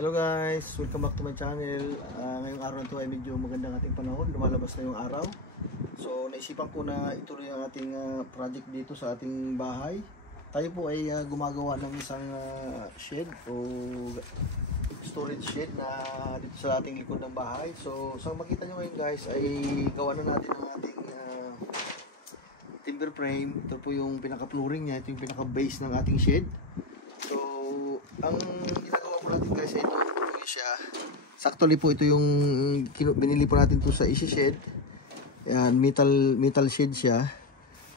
Hello guys, welcome back to my channel. Ngayong araw na ito ay medyo magandang ating panahon, lumalabas na yung araw. So naisipan ko na ituloy ang ating project dito sa ating bahay. Tayo po ay gumagawa ng isang shed o storage shed na dito sa ating likod ng bahay. So makita nyo ngayon guys ay gawa na natin ang ating timber frame. Ito po yung pinaka-flooring niya, ito yung pinaka-base ng ating shed. So ang ginagawa po natin guys ay ito siya. Actually po ito yung binili po natin to sa Easy Shed. Yan, metal shed siya.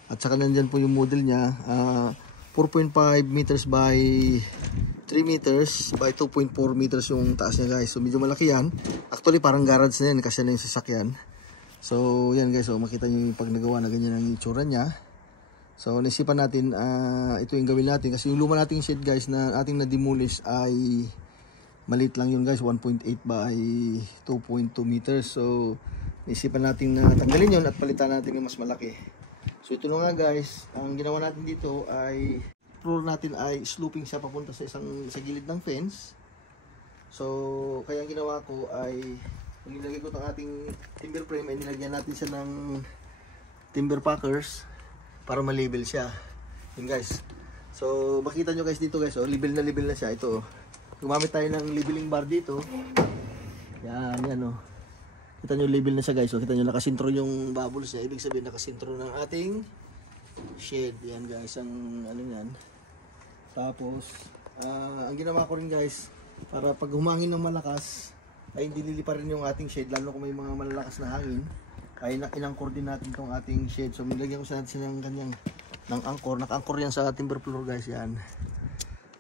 At saka nandyan po yung model niya. 4.5 meters by 3 meters by 2.4 meters yung taas niya guys. So medyo malaki yan. Actually parang garage na yan kasi na yung sasakyan. So yan guys, so makita nyo yung pag nagawa na ganyan ang itsura niya. So naisipan natin ito yung gawin natin kasi yung luma nating shed guys na ating na-demolish ay maliit lang yun guys, 1.8 by 2.2 meters. So naisipan natin na tanggalin yun at palitan natin yung mas malaki. So ito na nga guys, ang ginawa natin dito ay floor natin ay sloping siya papunta sa gilid ng fence. So kaya ang ginawa ko ay nilagay ko itong ating timber frame ay nilagyan natin siya ng timber packers para ma-label siya. Yun guys. So makita nyo guys dito guys, label na siya ito. Gumamit tayo ng labeling bar dito. Yan oh. Kita nyo label na siya guys. So kita nyo nakasintro yung bubbles niya. Ibig sabihin nakasintro ng ating shed. Yan guys, ang ano yan. Tapos ang ginawa ko rin guys, para pag humangin ng malakas ay hindi lilipa rin yung ating shed, lalo kung may mga malalakas na hangin, ay inangkor din natin tong ating shed. So nilagyan ko sa natin ng kanyang ng angkor. Naka-angkor yan sa timber floor guys. Yan.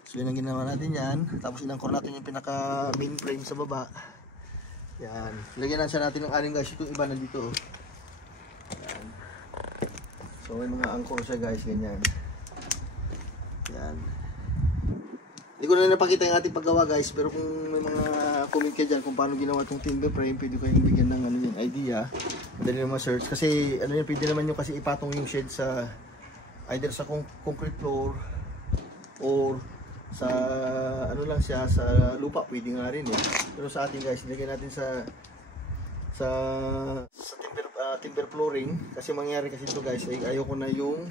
So yun ang ginawa natin yan. Tapos inangkor natin yung pinaka main frame sa baba. Yan. Lagyan natin ng aling guys. Itong iba nandito. Yan. So may mga angkor siya guys. Ganyan. Yan. Hindi ko na napakita yung ating paggawa guys. Pero kung may mga comment kayo dyan kung paano ginawa itong timber frame, pwede ko yung bigyan ng ano yun, idea. Madali naman search. Kasi ano yun, pwede naman yung kasi ipatong yung shed sa either sa concrete floor or sa ano lang siya sa lupa, pwede nga rin eh. Pero sa atin guys, ilagay natin sa timber flooring kasi mangyari kasi ito guys ay ayoko na yung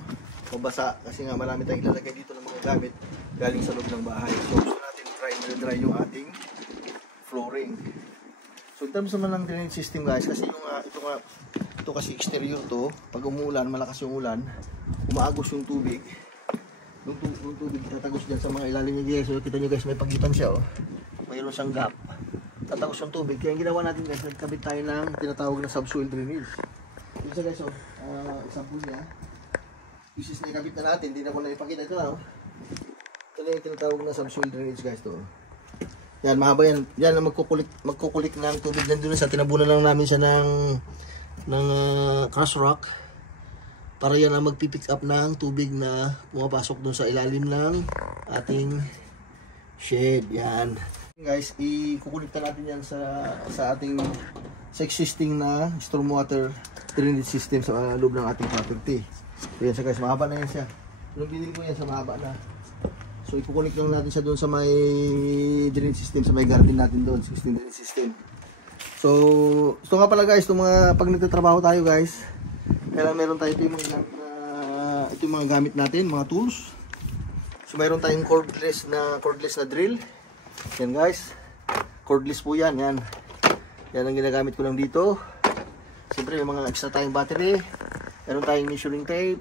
mabasa kasi nga marami tayong ilalagay dito ng mga gamit galing sa loob ng bahay. So gusto natin dry yung ating flooring. So in terms naman ng drainage system guys, kasi yung ito kasi exterior to, pag umulan, malakas yung ulan, umaagos yung tubig. Yung tubig tatagos dyan sa mga ilalim niya guys. So kita nyo guys, may pagitan siya oh. Mayroon siyang gap. Tatagos yung tubig. Kaya ang ginawa natin guys, nagkabit tayo ng tinatawag na subsoil drainage. Ito siya guys oh, example niya. This is nakabit na natin, hindi na ko na ipakita ito na oh. Ito na yung tinatawag na subsoil drainage guys to. Yan, mahaba yan. Yan ang magkukulik ng tubig nandun sa tinabunan lang namin siya ng crush rock. Para yan ang magpipick up ng tubig na pumapasok dun sa ilalim ng ating shed. Yan. Guys, ikukunikta natin yan sa ating existing na stormwater drainage system sa loob ng ating property. So yan siya guys, mahaba na yan siya. Nung binili ko yan sa mahaba na. So ikukunik lang natin siya dun sa may drainage system, sa may garden natin doon, existing drainage system. So, ito nga pala guys, itong mga pag nagtatrabaho tayo guys, kaya meron tayo ito yung mga gamit natin, mga tools. So mayroon tayong cordless na drill. Yan guys. Cordless po yan. Yan ang ginagamit ko lang dito. Siyempre may mga extra tayong battery. Meron tayong measuring tape.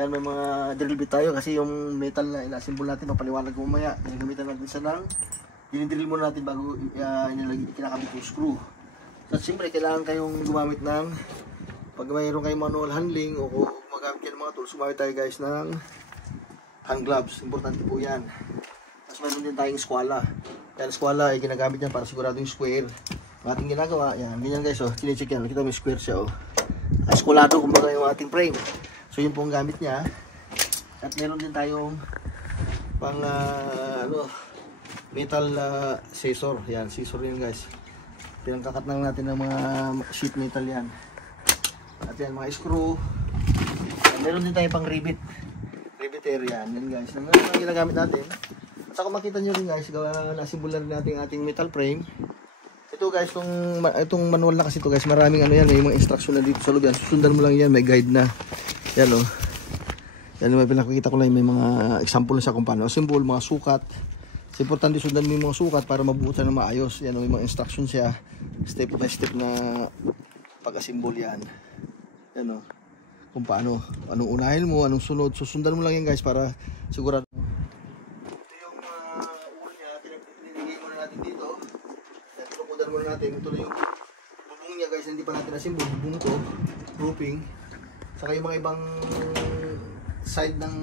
Yan, may mga drill bit tayo kasi yung metal na inasimbol natin, mapaliwanag ko mamaya. Ginagamitan natin siya ng dinidrill muna natin bago kinakabit yung screw. So siyempre kailangan kayong gumamit ng pag mayroon kayong manual handling o kung magamit kayo ng mga tools, sumamit tayo guys ng hand gloves. Importante po yan. Tapos mayroon din tayong skwala. Yan, skwala ay ginagamit yan para sigurado yung square. Ang ating ginagawa, yan, ganyan guys, oh, kinicheck yan. Kita mo yung square siya, oh. Skwalado, kumbaga yung ating frame. So yun po ang gamit niya. At meron din tayong pang, metal scissor. Yan, scissor yan guys. Pinangkakat lang natin ng mga sheet metal yan. At yan, mga screw. Meron din tayo pang rivet. Riveter yan. Yan guys. Ang ginagamit natin. saka makita nyo rin guys, nasimbol na rin natin ating metal frame. Ito guys, itong manual na kasi ito guys, maraming ano yan, may mga instruction na dito sa loob yan. Susundan mo lang yan, may guide na. Yan o. Yan may pinakikita ko lang, may mga example na siya kung paano. Symbol, mga sukat. It's importante sundan mo yung mga sukat para mabuo siya na maayos. Yan o, may mga instruction siya. Step by step na pag-asimbol yan. Yan o. Kung paano, anong unahin mo, anong sunod. Susundan mo lang yan guys para sigurado. Ito yung ulo niya, tinigay muna natin dito. Tukudan muna natin. Ito na yung bubong niya guys, hindi pa natin asimbol. Bubong to, grouping. Saka yung mga ibang side ng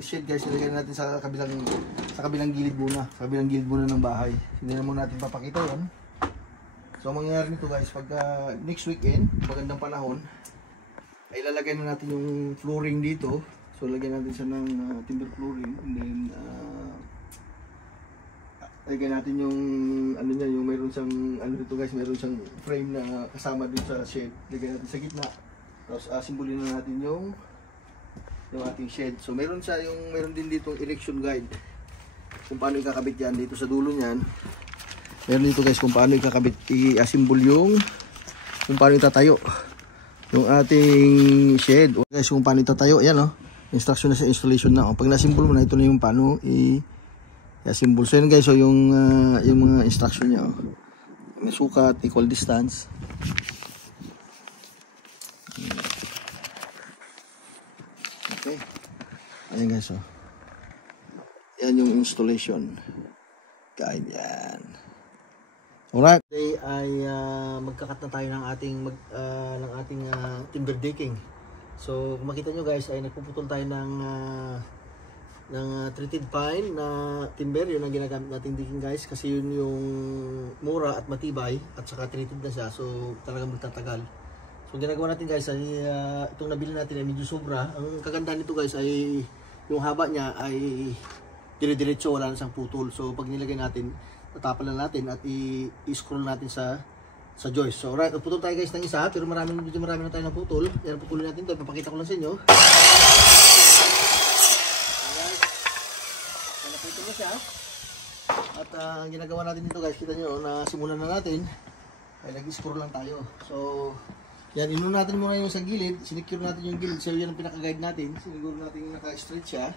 shed guys, ilagay natin sa kabilang gilid muna. Sa kabilang gilid muna ng bahay. Hindi na muna natin papakita yan. So ang mangyayari nito guys, pagka next weekend, magandang panahon, ay lalagay na natin yung flooring dito. So lagyan natin siya ng timber flooring, and then lagyan natin yung ano niya, yung mayroon siyang ano dito guys, mayroon siyang frame na kasama dito sa shed. Lagyan natin sa gitna. Tapos simbolin na natin yung ating shed. So meron din dito erection guide kung paano ikakabit yan dito sa dulo niyan. Meron dito guys kung paano ikakabit, i-assemble yung kung paano itatayo yung ating shed. Guys, kung paano itatayo, ayan oh. Instruction na sa installation na. Pag na-assemble mo na, ito na yung paano i-assemble. So yan guys, so yung mga instruction niya oh. May sukat, equal distance. Okay. Ayan guys oh. Yan yung installation guide yan. Alright. Today ay magkakat na tayo ng ating timber decking. So kung makita nyo guys ay nagpuputol tayo ng treated pine na timber. Yun ang ginagamit nating decking guys kasi yun yung mura at matibay at saka treated na siya. So talagang magtatagal. So ginagawa natin guys ay itong nabili natin ay medyo sobra. Ang kagandahan nito guys ay yung haba niya ay dire-diretso, wala na siyang putol. So pag nilagay natin, tatapal na natin at i-scroll natin sa joist. So alright, putol tayo guys ng isa, pero marami na tayo ng putol. Yan, pupulin natin ito, papakita ko lang sa inyo. Alright, so naputol na siya. At ang ginagawa natin dito guys, kita nyo na simulan na natin ay nag-scroll lang tayo. So yan, inunan natin muna yung sa gilid, sinicure natin yung gilid. So yan ang pinaka-guide natin, siniguro natin yung naka-straight siya.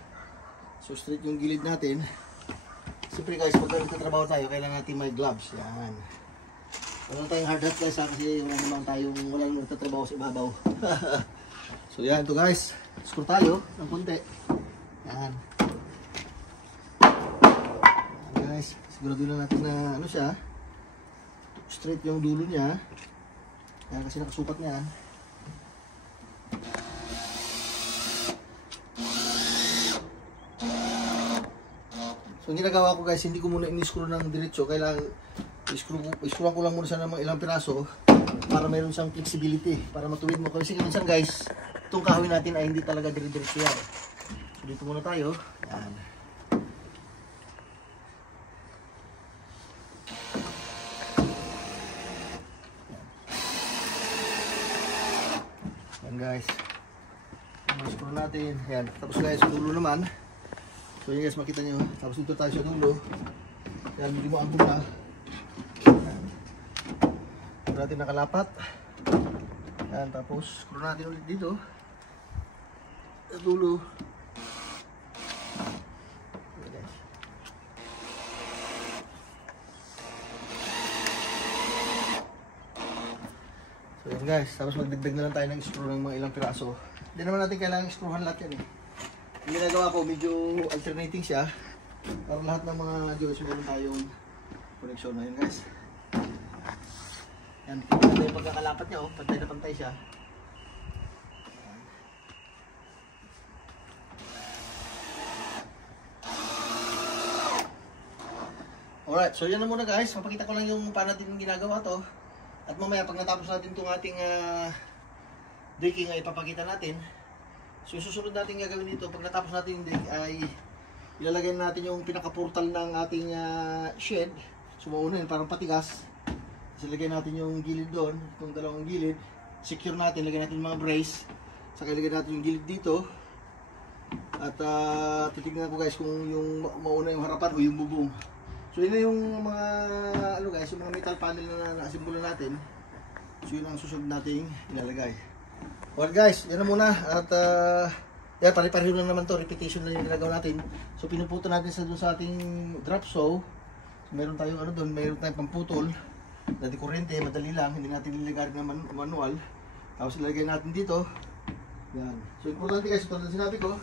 So straight yung gilid natin. Siyempre guys, pag nagtatrabaho tayo, kailangan natin may gloves. Yan. Wala tayong hard hat guys kasi wala naman nagtatrabaho sa ibabaw. So yan, ito guys. Screw tayo ng konti. Yan. Yan guys. Sigurado na natin na ano siya. Straight yung dulo niya. Yan kasi nakasukat niya. So ang ginagawa ko guys, hindi ko muna in-screw ng diretso. Kailangan i-screw ko lang muna siya ng mga ilang piraso para mayroon siyang flexibility, para matuwid mo. Kasi minsan guys, itong kahoy natin ay hindi talaga dire-diretso yan. So dito muna tayo. Yan. Yan guys. I-screw natin. Yan. Tapos guys, yung dulo naman. So yun guys, makita nyo. Tapos dito tayo sa dulo. Yan, hindi mo angkong na. Screw natin nakalapat. Yan, tapos screw natin ulit dito. Sa dulo. Okay, guys. So yun guys, tapos magdagdag na lang tayo ng screw ng mga ilang piraso. Hindi naman natin kailangan screwhan lahat yan eh. Yung ginagawa ko, medyo alternating siya para lahat ng mga joints meron tayong connection na yun guys. Yan, kita yung pagkakalapat niya oh, pantay na pantay siya. Alright, so yan na muna guys, mapakita ko lang yung paano natin ginagawa to. At mamaya pag natapos natin itong ating decking ay ipapakita natin. So susunod natin gagawin dito, pag natapos natin yung deck ay ilalagay natin yung pinaka-portal ng ating shed. So maunahin parang patigas. Ilagay natin yung gilid doon, itong dalawang gilid. Secure natin, lagay natin yung mga brace. Saka ilagay natin yung gilid dito. At titignan ko guys kung yung mauna yung harapan o yung bubong. So yun na yung mga ano guys, yung mga metal panel na naasimbolo natin. So yun ang susunod nating ilalagay. Well guys, yan na muna. At yan, pare-pareho lang naman to, repetition lang yung ginagawa natin. So pinuputo natin doon sa ating drop saw. So, meron tayong ano doon, meron tayong pamputol. Dati kuryente, madali lang, hindi natin nilagay na manual. Tapos ilagay natin dito. Yan. So importante guys, ito na sinabi ko,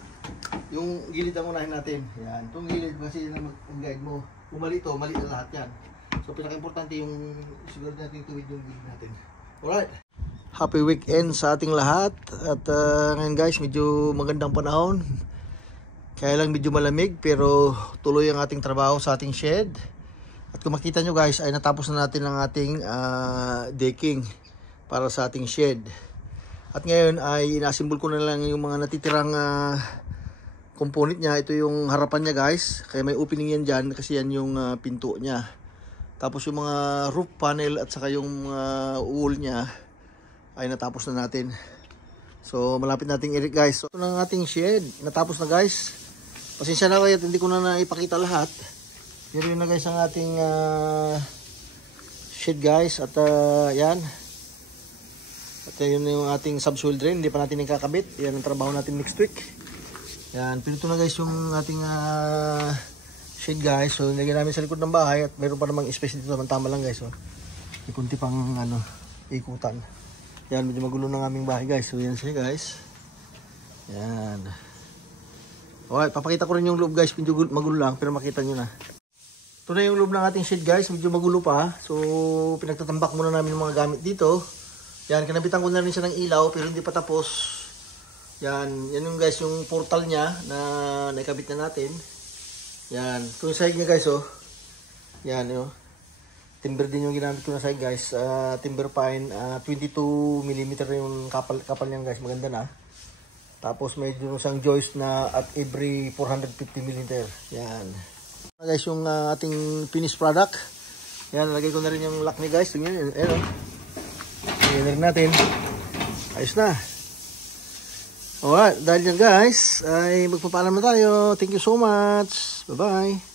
yung gilid ang unahin natin. Yan, itong gilid kasi yun ang guide mo. Kung mali ito, mali na lahat yan. So pinaka-importante yung siguro natin tuwid yung gilid natin. Alright. Happy weekend sa ating lahat. At ngayon guys, medyo magandang panahon. Kaya lang medyo malamig, pero tuloy ang ating trabaho sa ating shed. At kung makita nyo guys, ay natapos na natin ang ating decking para sa ating shed. At ngayon ay inasimbol ko na lang yung mga natitirang component niya. Ito yung harapan niya guys. Kaya may opening yan dyan kasi yan yung pinto niya. Tapos yung mga roof panel at saka yung wall niya ay natapos na natin. So malapit nating i-erect guys. So ito na ang ating shed. Natapos na guys. Pasensya na kayo at hindi ko na naipakita lahat. Pero yun na guys ang ating shed guys. At yan. At yun na yung ating subsoil drain. Hindi pa natin yung kakabit. Yan ang trabaho natin next week. Yan. Pero ito na guys yung ating shed guys. So nilagyan namin sa likod ng bahay. At meron pa namang space dito. Tama lang guys. So, may kunti pang ikutan. Yan, medyo magulo ng aming bahay guys. So yan siya guys. Yan. Okay, papakita ko rin yung loob guys. Medyo magulo lang pero makita nyo na. Ito na yung loob ng ating shed guys. Medyo magulo pa. So pinagtatambak muna namin yung mga gamit dito. Yan, kinabitan ko na rin siya ng ilaw pero hindi pa tapos. Yan, yan yung guys yung portal niya na naikabit na natin. Yan, ito yung sahig niya guys oh. Yan oh. Timber din yung ginamit ko na side guys, timber pine, 22mm yung kapal niyan guys, maganda na. Tapos medyo siyang joist na at every 450mm. Yan. Guys yung ating finished product. Yan, nalagay ko na rin yung lock ni guys. Tingnan, ayan o. Tingnan rin natin. Ayos na. Alright, dahil yan guys, ay magpapaalam na tayo. Thank you so much. Bye-bye.